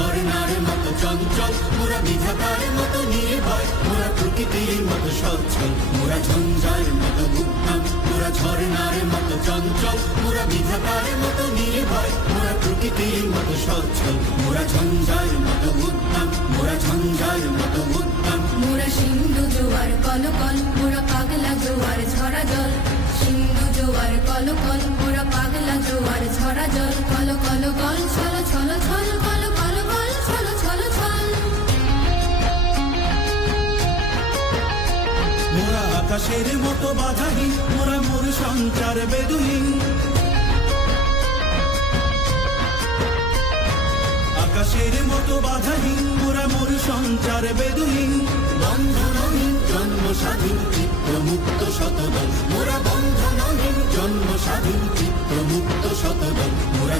ঝর্ণার মতো চঞ্চল, মোরা বিধাতার মতো নির্ভয়, মোরা প্রকৃতির মতো সচ্ছল, মোরা ঝঞ্ঝার মতো উদ্যম। মোরা ঝর্ণার মতো চঞ্চল, মোরা বিধাতার মতো নির্ভয়, মোরা প্রকৃতির মতো সচ্ছল, মোরা ঝঞ্ঝার মতো উদ্যম, মোরা ঝঞ্ঝার মতো উদ্যম। মোরা সিন্ধু জোয়ার কলকল, মোরা পাগলা জোয়ার ঝরা জল। সিন্ধু জোয়ার কলকল, মোরা পাগলা জোয়ার ঝরা জল। কল কল গল ছল ছল ছল, কল কল গল ছল ছল ছল। মোরা আকাশের মতো বাধাহীন, মোরা মোর সঞ্চার বেদুহীন। আকাশের মতো বাধাহীন, মোরা মোর সঞ্চার বেদুহীন। বন্ধনহীন জন্ম স্বাধীন, চিত্ত মুক্ত শতদল, মোরা বন্ধনহীন জন্ম স্বাধীন, চিত্ত মুক্ত শতদল, মোরা